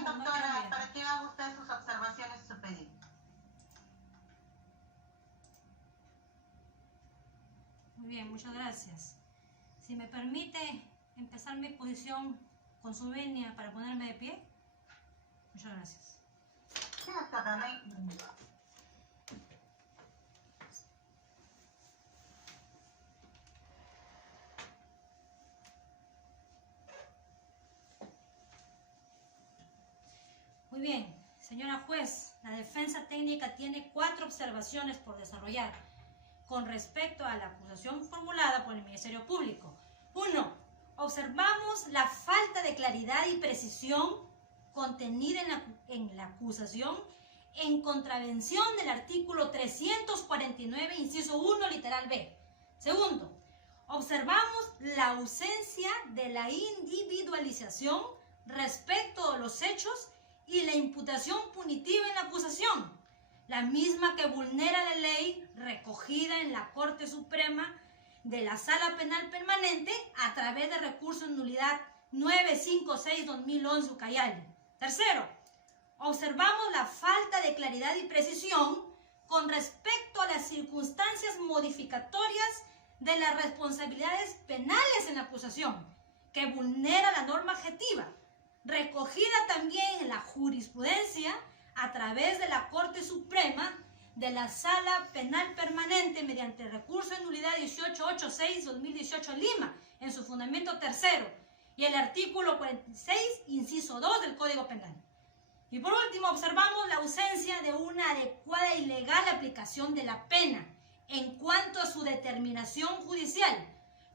bien, doctora, para que haga usted sus observaciones y su pedido. Muy bien, muchas gracias. Si me permite empezar mi exposición con su venia para ponerme de pie. Muchas gracias. Sí, doctora, no hay... Muy bien, señora juez, la defensa técnica tiene 4 observaciones por desarrollar con respecto a la acusación formulada por el Ministerio Público. 1. Observamos la falta de claridad y precisión contenida en la acusación en contravención del artículo 349, inciso 1, literal B. Segundo, observamos la ausencia de la individualización respecto de los hechos y la imputación punitiva en la acusación, la misma que vulnera la ley recogida en la Corte Suprema de la Sala Penal Permanente a través de recurso en nulidad 956-2011 Ucayali. Tercero, observamos la falta de claridad y precisión con respecto a las circunstancias modificatorias de las responsabilidades penales en la acusación, que vulnera la norma objetiva, recogida también en la jurisprudencia a través de la Corte Suprema de la Sala Penal Permanente mediante recurso en nulidad 1886-2018 Lima, en su fundamento tercero, y el artículo 46, inciso 2 del Código Penal. Y por último, observamos la ausencia de una adecuada y legal aplicación de la pena en cuanto a su determinación judicial,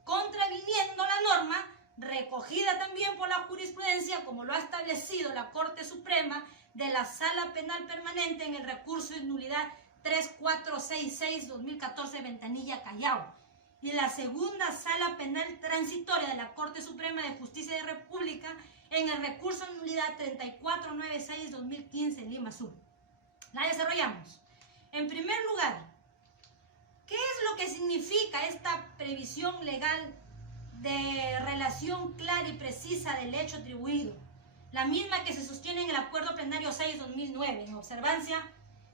contraviniendo la norma recogida también por la jurisprudencia, como lo ha establecido la Corte Suprema de la Sala Penal Permanente en el recurso en nulidad 3466-2014 Ventanilla Callao, y la segunda Sala Penal Transitoria de la Corte Suprema de Justicia de la República en el recurso en nulidad 3496-2015 Lima Sur. La desarrollamos. En primer lugar, ¿qué es lo que significa esta previsión legal de relación clara y precisa del hecho atribuido? La misma que se sostiene en el Acuerdo Plenario 6-2009, en observancia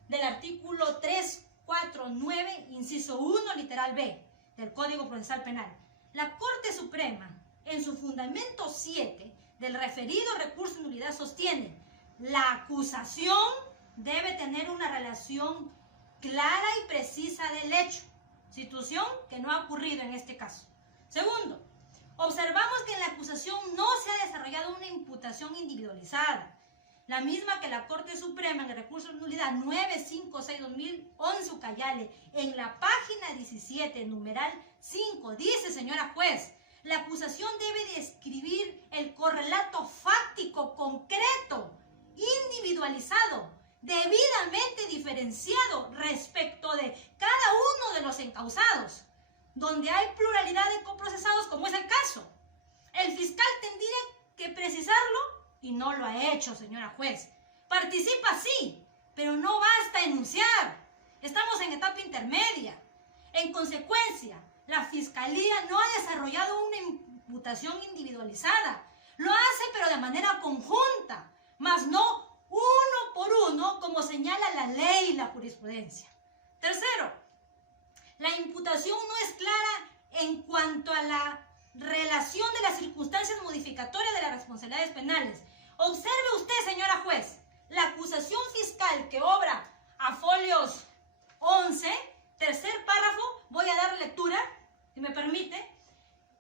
del artículo 349, inciso 1, literal B, del Código Procesal Penal. La Corte Suprema, en su fundamento 7 del referido recurso de nulidad, sostiene: la acusación debe tener una relación clara y precisa del hecho, situación que no ha ocurrido en este caso. Segundo, observamos que en la acusación no se ha desarrollado una imputación individualizada, la misma que la Corte Suprema en el recurso de nulidad 956-2011 Ucayali, en la página 17, numeral 5, dice: señora juez, la acusación debe describir el correlato fáctico concreto, individualizado, debidamente diferenciado respecto de cada uno de los encausados, donde hay pluralidad de coprocesados, como es el caso. El fiscal tendría que precisarlo y no lo ha hecho, señora juez. Participa sí, pero no basta enunciar. Estamos en etapa intermedia. En consecuencia, la Fiscalía no ha desarrollado una imputación individualizada. Lo hace, pero de manera conjunta, mas no uno por uno, como señala la ley y la jurisprudencia. Tercero, la imputación no es clara en cuanto a la relación de las circunstancias modificatorias de las responsabilidades penales. Observe usted, señora juez, la acusación fiscal que obra a folios 11, tercer párrafo, voy a dar lectura, si me permite,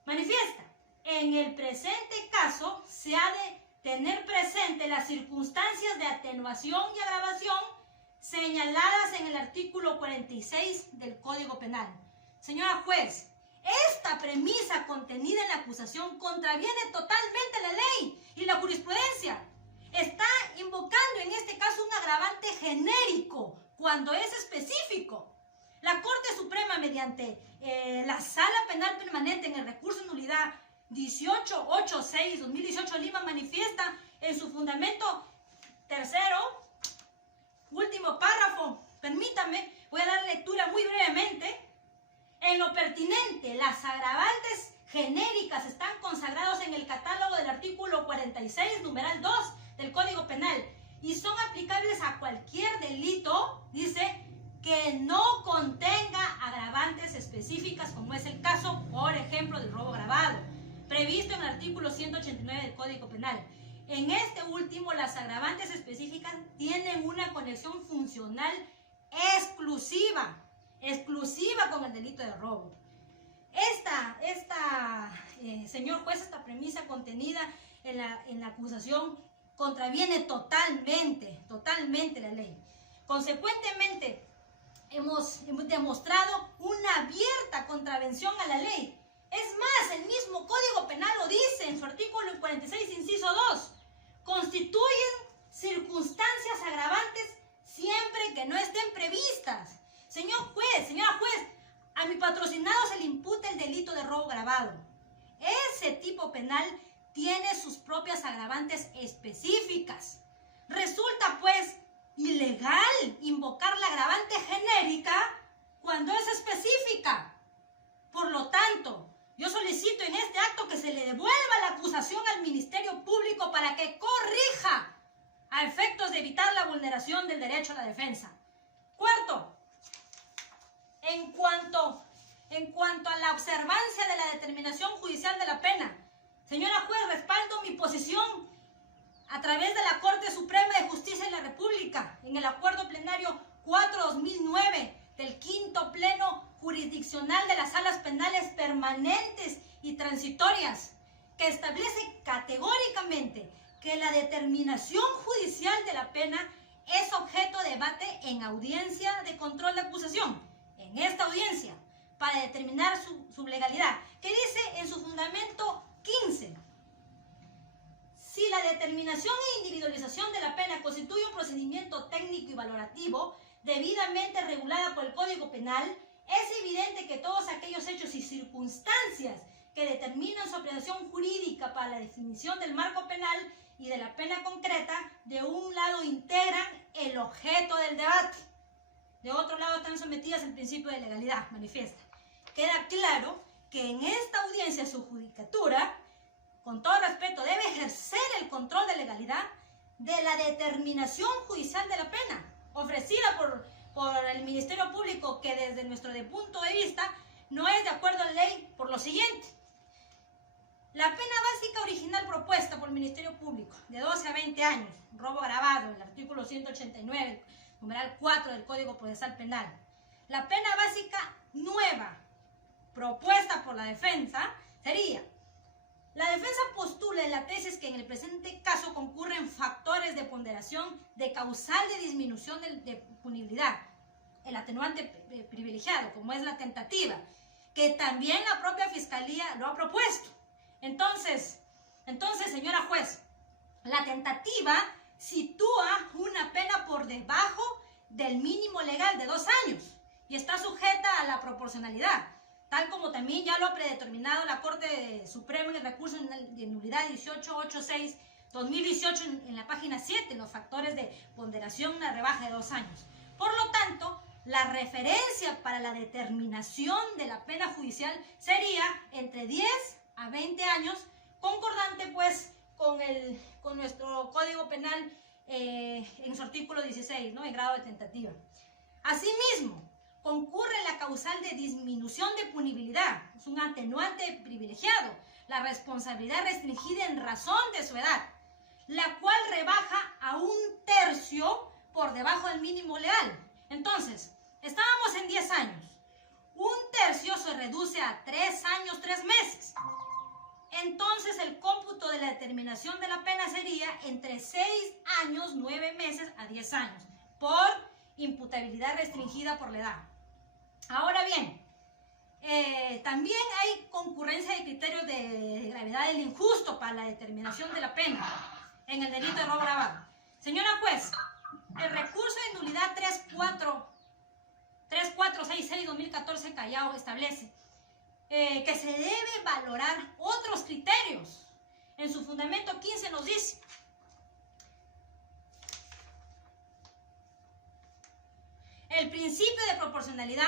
manifiesta: en el presente caso se ha de tener presente las circunstancias de atenuación y agravación señaladas en el artículo 46 del Código Penal. Señora juez, esta premisa contenida en la acusación contraviene totalmente la ley y la jurisprudencia. Está invocando en este caso un agravante genérico cuando es específico. La Corte Suprema, mediante la Sala Penal Permanente en el recurso de nulidad 1886-2018 Lima, manifiesta en su fundamento tercero, último párrafo, permítame, voy a dar lectura muy brevemente. En lo pertinente, las agravantes genéricas están consagrados en el catálogo del artículo 46, numeral 2 del Código Penal. y son aplicables a cualquier delito, dice, que no contenga agravantes específicas, como es el caso, por ejemplo, del robo agravado, previsto en el artículo 189 del Código Penal. En este último, las agravantes específicas tienen una conexión funcional exclusiva con el delito de robo. Señor juez, esta premisa contenida en la acusación contraviene totalmente la ley. Consecuentemente, hemos demostrado una abierta contravención a la ley. Es más, el mismo Código Penal lo dice en su artículo 46, inciso 2. Constituyen circunstancias agravantes siempre que no estén previstas. Señor juez, señora juez, a mi patrocinado se le imputa el delito de robo agravado. Ese tipo penal tiene sus propias agravantes específicas. Resulta, pues, ilegal invocar la agravante genérica cuando es específica. Por lo tanto, yo solicito en este acto que se le devuelva la acusación al Ministerio Público para que corrija a efectos de evitar la vulneración del derecho a la defensa. Cuarto, en cuanto a la observancia de la determinación judicial de la pena, señora juez, respaldo mi posición a través de la Corte Suprema de Justicia de la República en el Acuerdo Plenario 4/2009 del Quinto Pleno Jurisdiccional de las Salas Penales Permanentes y Transitorias, que establece categóricamente que la determinación judicial de la pena es objeto de debate en audiencia de control de acusación. En esta audiencia, para determinar su legalidad, que dice en su fundamento 15, si la determinación e individualización de la pena constituye un procedimiento técnico y valorativo debidamente regulada por el Código Penal, es evidente que todos aquellos hechos y circunstancias que determinan su aplicación jurídica para la definición del marco penal y de la pena concreta, de un lado integran el objeto del debate, de otro lado están sometidas al principio de legalidad manifiesta. Queda claro que en esta audiencia su judicatura, con todo respeto, debe ejercer el control de legalidad de la determinación judicial de la pena, ofrecida por el Ministerio Público, que desde nuestro punto de vista no es de acuerdo a la ley por lo siguiente. La pena básica original propuesta por el Ministerio Público, de 12 a 20 años, robo agravado, el artículo 189, numeral 4 del Código Procesal Penal. La pena básica nueva propuesta por la defensa sería: la defensa postula en la tesis que en el presente caso concurren factores de ponderación de causal de disminución de punibilidad, el atenuante privilegiado, como es la tentativa, que también la propia Fiscalía lo ha propuesto. Entonces, señora juez, la tentativa sitúa una pena por debajo del mínimo legal de 2 años y está sujeta a la proporcionalidad, tal como también ya lo ha predeterminado la Corte Suprema en el recurso de nulidad 1886-2018 en la página 7, los factores de ponderación, una rebaja de 2 años. Por lo tanto, la referencia para la determinación de la pena judicial sería entre 10 a 20 años, concordante pues con nuestro Código Penal en su artículo 16, ¿no?, en grado de tentativa. Asimismo, concurre la causal de disminución de punibilidad, es un atenuante privilegiado, la responsabilidad restringida en razón de su edad, la cual rebaja a 1/3 por debajo del mínimo legal. Entonces, estábamos en 10 años, 1/3 se reduce a 3 años, 3 meses. Entonces, el cómputo de la determinación de la pena sería entre 6 años, 9 meses a 10 años, por imputabilidad restringida por la edad. Ahora bien, también hay concurrencia de criterios de gravedad del injusto para la determinación de la pena en el delito de robo agravado. Señora juez, el recurso de nulidad 3466-2014 Callao establece que se debe valorar otros criterios. En su fundamento 15 nos dice: el principio de proporcionalidad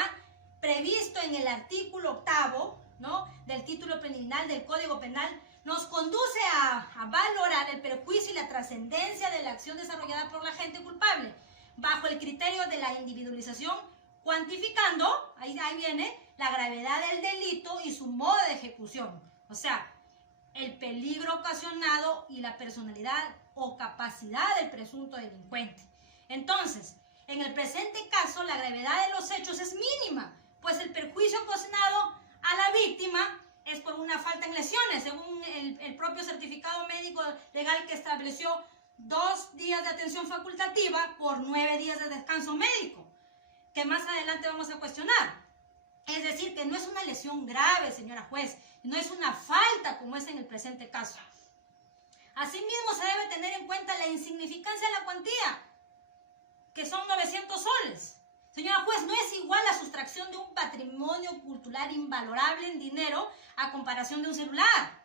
previsto en el artículo 8, ¿no?, del título preliminar del Código Penal nos conduce a valorar el perjuicio y la trascendencia de la acción desarrollada por la gente culpable, bajo el criterio de la individualización, cuantificando, ahí viene, la gravedad del delito y su modo de ejecución. O sea, el peligro ocasionado y la personalidad o capacidad del presunto delincuente. Entonces, en el presente caso, la gravedad de los hechos es mínima, pues el perjuicio ocasionado a la víctima es por una falta en lesiones, según el propio certificado médico legal que estableció 2 días de atención facultativa por 9 días de descanso médico, que más adelante vamos a cuestionar. Es decir, que no es una lesión grave, señora juez, no es una falta como es en el presente caso. Asimismo, se debe tener en cuenta la insignificancia de la cuantía, que son 900 soles. Señora juez, no es igual la sustracción de un patrimonio cultural invalorable en dinero a comparación de un celular.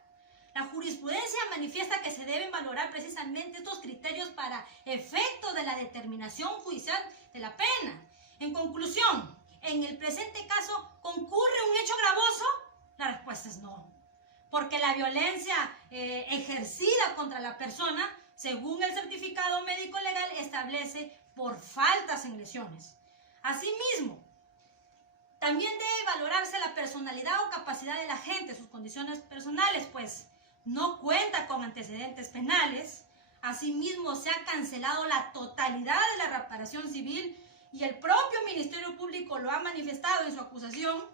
La jurisprudencia manifiesta que se deben valorar precisamente estos criterios para efecto de la determinación judicial de la pena. En conclusión, ¿en el presente caso concurre un hecho gravoso? La respuesta es no, porque la violencia ejercida contra la persona, según el certificado médico legal, establece por faltas en lesiones. Asimismo, también debe valorarse la personalidad o capacidad de la gente, sus condiciones personales, pues no cuenta con antecedentes penales. Asimismo, se ha cancelado la totalidad de la reparación civil y el propio Ministerio Público lo ha manifestado en su acusación,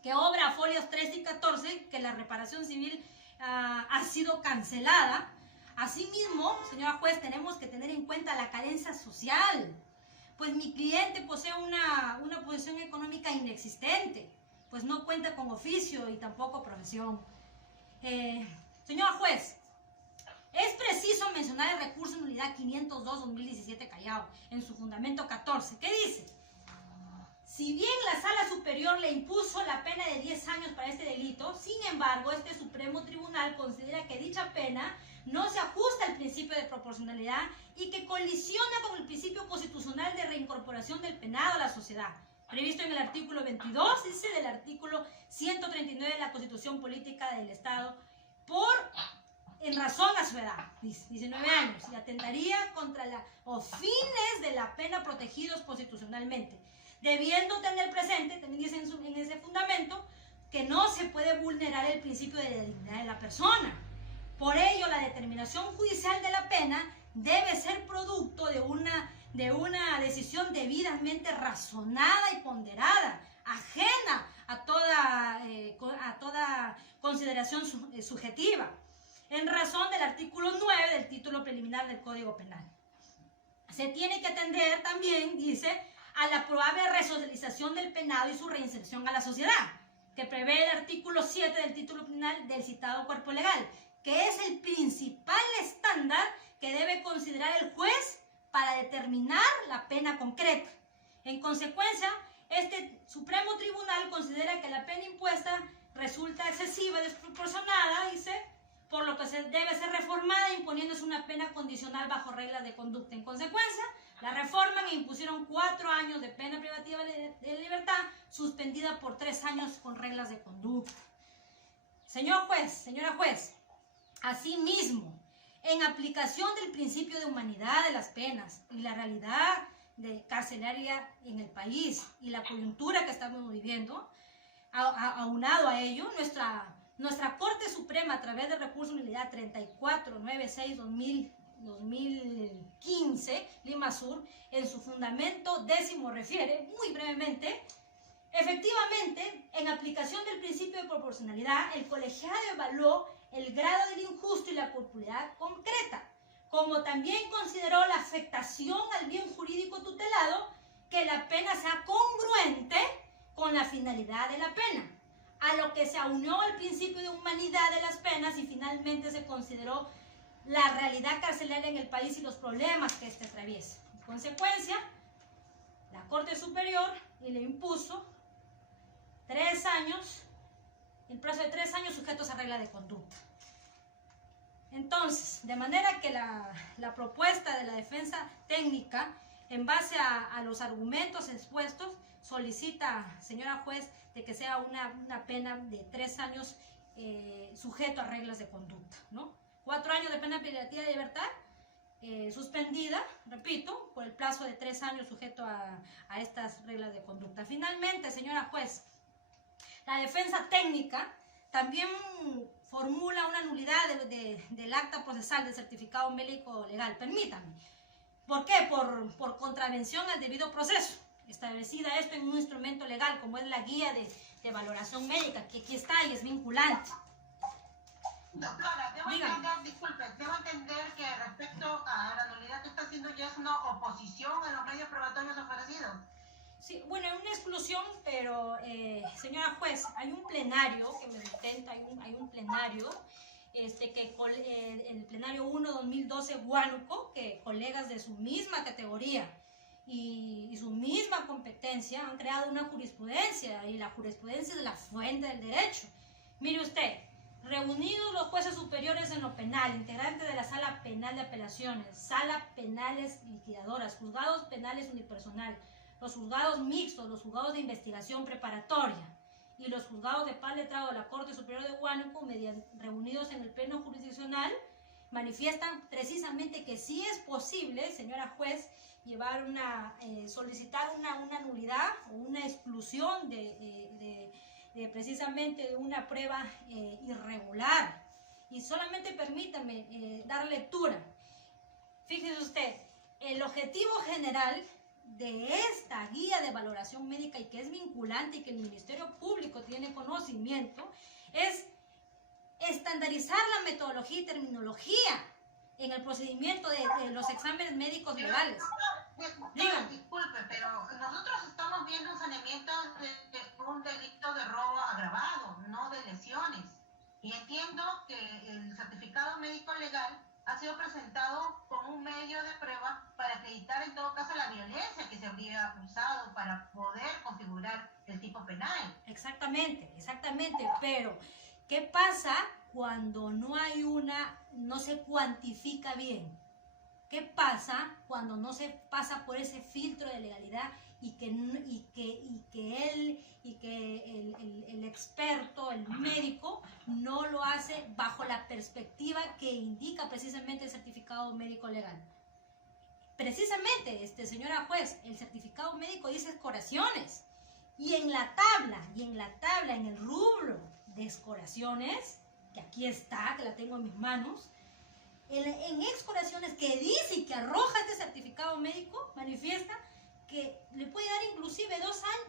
que obra folios 13 y 14, que la reparación civil ha sido cancelada. Asimismo, señora juez, tenemos que tener en cuenta la carencia social, pues mi cliente posee una posición económica inexistente, pues no cuenta con oficio y tampoco profesión. Señora juez, es preciso mencionar el recurso en unidad 502-2017 Callao, en su fundamento 14, que dice: si bien la Sala Superior le impuso la pena de 10 años para este delito, sin embargo, este Supremo Tribunal considera que dicha pena no se ajusta al principio de proporcionalidad y que colisiona con el principio constitucional de reincorporación del penado a la sociedad, previsto en el artículo 22, dice, del artículo 139 de la Constitución Política del Estado, en razón a su edad, 19 años, y atentaría contra los fines de la pena protegidos constitucionalmente, debiendo tener presente, también dice en ese fundamento, que no se puede vulnerar el principio de la dignidad de la persona. Por ello, la determinación judicial de la pena debe ser producto de una decisión debidamente razonada y ponderada, ajena a toda consideración subjetiva, en razón del artículo 9 del título preliminar del Código Penal. Se tiene que atender también, dice, a la probable resocialización del penado y su reinserción a la sociedad, que prevé el artículo 7 del título penal del citado cuerpo legal, que es el principal estándar que debe considerar el juez para determinar la pena concreta. En consecuencia, este Supremo Tribunal considera que la pena impuesta resulta excesiva y desproporcionada, dice, por lo que debe ser reformada imponiéndose una pena condicional bajo reglas de conducta. En consecuencia, la reforman e impusieron 4 años de pena privativa de libertad, suspendida por 3 años con reglas de conducta. Señor juez, señora juez, asimismo, en aplicación del principio de humanidad de las penas y la realidad carcelaria en el país y la coyuntura que estamos viviendo, aunado a ello, nuestra Corte Suprema, a través del recurso de unidad 3496-2015, Lima Sur, en su fundamento 10 refiere, muy brevemente, efectivamente, en aplicación del principio de proporcionalidad, el colegiado evaluó el grado del injusto y la culpabilidad concreta, como también consideró la afectación al bien jurídico tutelado, que la pena sea congruente con la finalidad de la pena, a lo que se aunió el principio de humanidad de las penas y finalmente se consideró la realidad carcelaria en el país y los problemas que éste atraviesa. En consecuencia, la Corte Superior le impuso 3 años, el plazo de 3 años sujetos a regla de conducta. Entonces, de manera que la propuesta de la defensa técnica, en base a los argumentos expuestos, solicita, señora juez, de que sea una pena de 3 años sujeto a reglas de conducta, ¿no? 4 años de pena privativa de libertad, suspendida, repito, por el plazo de 3 años sujeto a estas reglas de conducta. Finalmente, señora juez, la defensa técnica también formula una nulidad del acta procesal del certificado médico legal. Permítame. ¿Por qué? Por contravención al debido proceso. Establecida esto en un instrumento legal como es la guía de valoración médica, que aquí está y es vinculante. Doctora, debo entender que respecto a la nulidad que está haciendo ya es una oposición a los medios probatorios ofrecidos. Sí, bueno, es una exclusión, pero señora juez, hay un plenario que me sustenta, hay un plenario, el plenario 1-2012 Huánuco, que colegas de su misma categoría y su misma competencia han creado una jurisprudencia, y la jurisprudencia es la fuente del derecho. Mire usted, reunidos los jueces superiores en lo penal, integrantes de la sala penal de apelaciones, sala penales liquidadoras, juzgados penales unipersonal, los juzgados mixtos, los juzgados de investigación preparatoria y los juzgados de paz letrado de la Corte Superior de Huánuco, reunidos en el pleno jurisdiccional, manifiestan precisamente que sí es posible, señora juez, solicitar una nulidad o una exclusión precisamente de una prueba irregular. Y solamente permítame dar lectura. Fíjese usted, el objetivo general de esta guía de valoración médica, y que es vinculante y que el Ministerio Público tiene conocimiento, es estandarizar la metodología y terminología en el procedimiento de los exámenes médicos legales. Disculpe, pero nosotros estamos viendo un saneamiento de un delito de robo agravado, no de lesiones. Y entiendo que el certificado médico legal ha sido presentado como un medio de prueba para acreditar en todo caso la violencia que se habría usado para poder configurar el tipo penal. Exactamente, pero ¿qué pasa cuando no se cuantifica bien? ¿Qué pasa cuando no se pasa por ese filtro de legalidad y que el experto, el médico, no lo hace bajo la perspectiva que indica precisamente el certificado médico legal? Precisamente, señora juez, el certificado médico dice escoraciones. Y en la tabla, en el rubro de escoraciones, que aquí está, que la tengo en mis manos, en escoraciones que dice y que arroja este certificado médico, manifiesta que le puede dar inclusive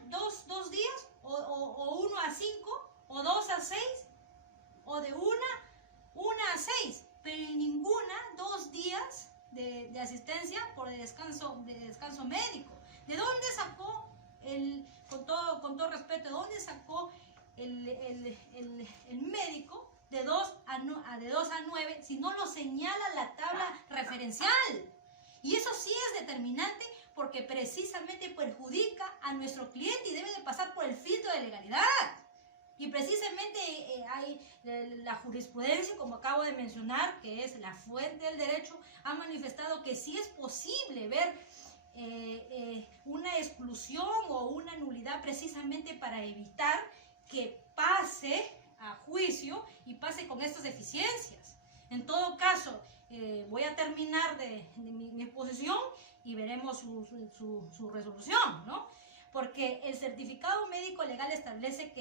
2 días, o 1 a 5, o 2 a 6, o de 1 a 6, pero en ninguna 2 días de asistencia por descanso médico. ¿De dónde sacó, con todo respeto, de dónde sacó el médico de 2 a 9 si no lo señala la tabla referencial? Y eso sí es determinante, porque precisamente perjudica a nuestro cliente y debe de pasar por el filtro de legalidad. Y precisamente hay la jurisprudencia, como acabo de mencionar, que es la fuente del derecho, ha manifestado que sí es posible ver una exclusión o una nulidad precisamente para evitar que pase a juicio y pase con estas deficiencias. En todo caso, voy a terminar de mi exposición y veremos su resolución, ¿no? Porque el certificado médico legal establece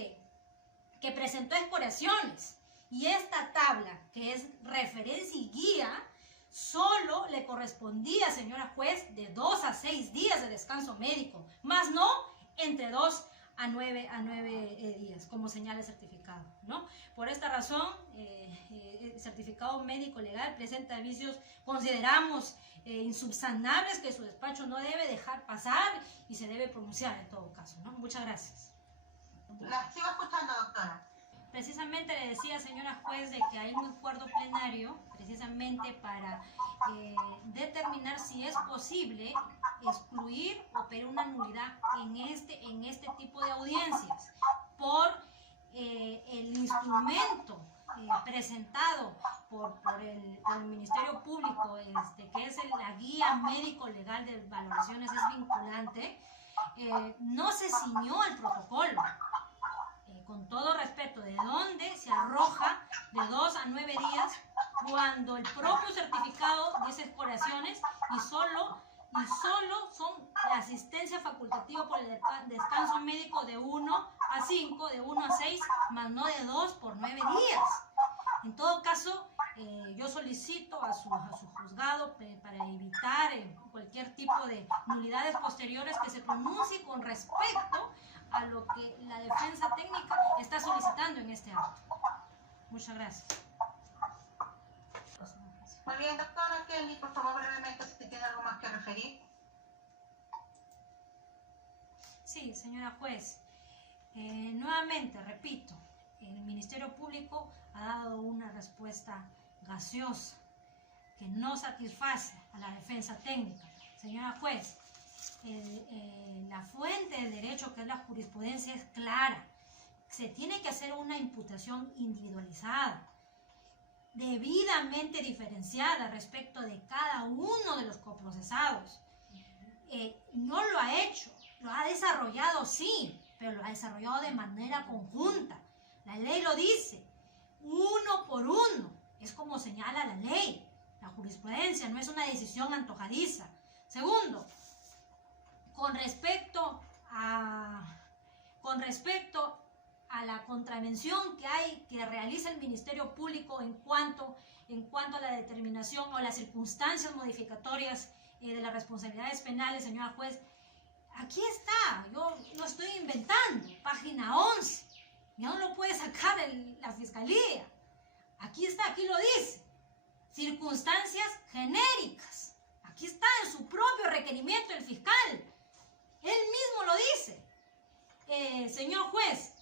que presentó escoraciones, y esta tabla, que es referencia y guía, solo le correspondía, señora juez, de 2 a 6 días de descanso médico, más no entre 2 a 9 días, como señala el certificado, ¿no? Por esta razón, el certificado médico legal presenta vicios, consideramos insubsanables, que su despacho no debe dejar pasar y se debe pronunciar en todo caso, ¿no? Muchas gracias. La sigo escuchando, doctora. Precisamente le decía, señora juez, de que hay un acuerdo plenario precisamente para determinar si es posible excluir o pedir una nulidad en este tipo de audiencias por el instrumento presentado por el Ministerio Público, que es la guía médico legal de valoraciones, es vinculante. No se ciñó al protocolo. con todo respeto, ¿de dónde se arroja de 2 a 9 días cuando el propio certificado dice exploraciones y solo son la asistencia facultativa por el descanso médico de 1 a 5, de 1 a 6, más no de 2 por 9 días? En todo caso, yo solicito a su juzgado para evitar cualquier tipo de nulidades posteriores que se pronuncie con respecto a lo que la defensa técnica está solicitando en este acto. Muchas gracias. Muy bien, doctora Kelly, por favor, brevemente, si tiene algo más que referir. Sí, señora juez. Nuevamente, repito, el Ministerio Público ha dado una respuesta gaseosa que no satisface a la defensa técnica. Señora juez, la fuente del derecho, que es la jurisprudencia, es clara. Se tiene que hacer una imputación individualizada, debidamente diferenciada respecto de cada uno de los coprocesados. No lo ha hecho, lo ha desarrollado sí, pero lo ha desarrollado de manera conjunta. La ley lo dice, uno por uno, es como señala la ley. La jurisprudencia no es una decisión antojadiza. Segundo, con respecto a la contravención que realiza el Ministerio Público en cuanto a la determinación o las circunstancias modificatorias de las responsabilidades penales, señora juez, aquí está, yo lo estoy inventando, página 11, ya no lo puede sacar la Fiscalía, aquí está, aquí lo dice, circunstancias genéricas, aquí está en su propio requerimiento el fiscal, él mismo lo dice. Señor juez,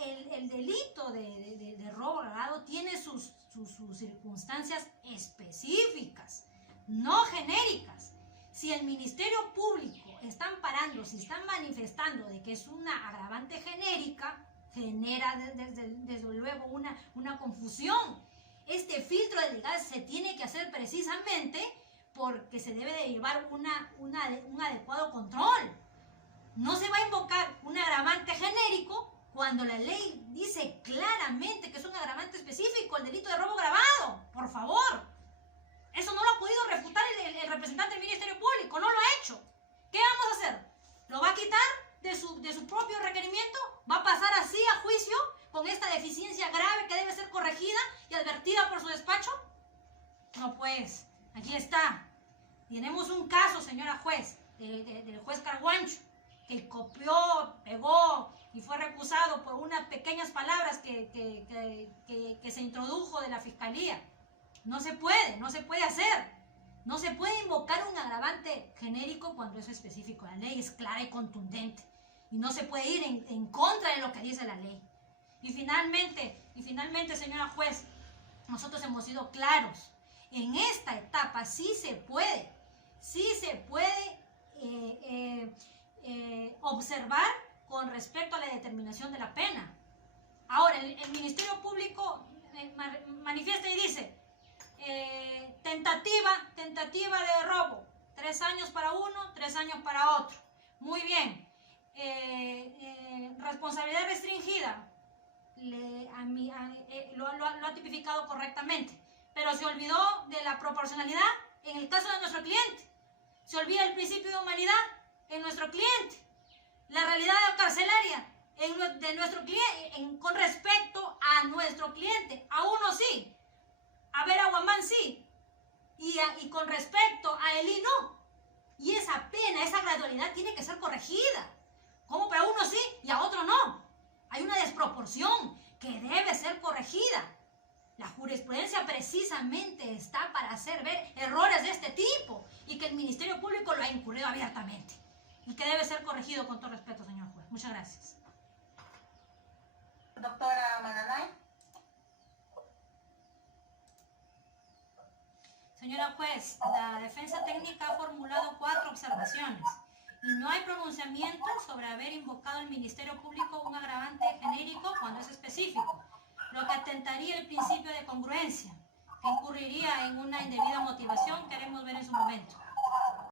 el delito de robo agravado tiene sus circunstancias específicas, no genéricas. Si el Ministerio Público está amparando, si están manifestando de que es una agravante genérica, genera desde luego una confusión. Este filtro de legalidad se tiene que hacer precisamente porque se debe de llevar un adecuado control. No se va a invocar un agravante genérico cuando la ley dice claramente que es un agravante específico, el delito de robo agravado. Por favor. Eso no lo ha podido refutar el representante del Ministerio Público, no lo ha hecho. ¿Qué vamos a hacer? ¿Lo va a quitar de su propio requerimiento? ¿Va a pasar así a juicio con esta deficiencia grave que debe ser corregida y advertida por su despacho? No, pues, aquí está. Tenemos un caso, señora juez, del juez Carguancho, que copió, pegó y fue recusado por unas pequeñas palabras que se introdujo de la Fiscalía. No se puede hacer. No se puede invocar un agravante genérico cuando es específico. La ley es clara y contundente. Y no se puede ir en contra de lo que dice la ley. Y finalmente, señora juez, nosotros hemos sido claros. En esta etapa sí se puede observar con respecto a la determinación de la pena. Ahora, el Ministerio Público manifiesta y dice, tentativa de robo, 3 años para uno, 3 años para otro. Muy bien. Responsabilidad restringida, lo ha tipificado correctamente, pero se olvidó de la proporcionalidad en el caso de nuestro cliente. Se olvida el principio de humanidad en nuestro cliente. La realidad carcelaria de nuestro cliente, con respecto a nuestro cliente. A uno sí, a Vera Guamán sí, y con respecto a Eli no. Y esa pena, esa gradualidad tiene que ser corregida. Como para uno sí y a otro no. Hay una desproporción que debe ser corregida. La jurisprudencia precisamente está para hacer ver errores de este tipo y que el Ministerio Público lo ha incurrido abiertamente y que debe ser corregido con todo respeto, señor juez. Muchas gracias. Doctora Mananay. Señora juez, la defensa técnica ha formulado 4 observaciones y no hay pronunciamiento sobre haber invocado al Ministerio Público un agravante genérico cuando es específico, lo que atentaría el principio de congruencia, que incurriría en una indebida motivación que haremos ver en su momento.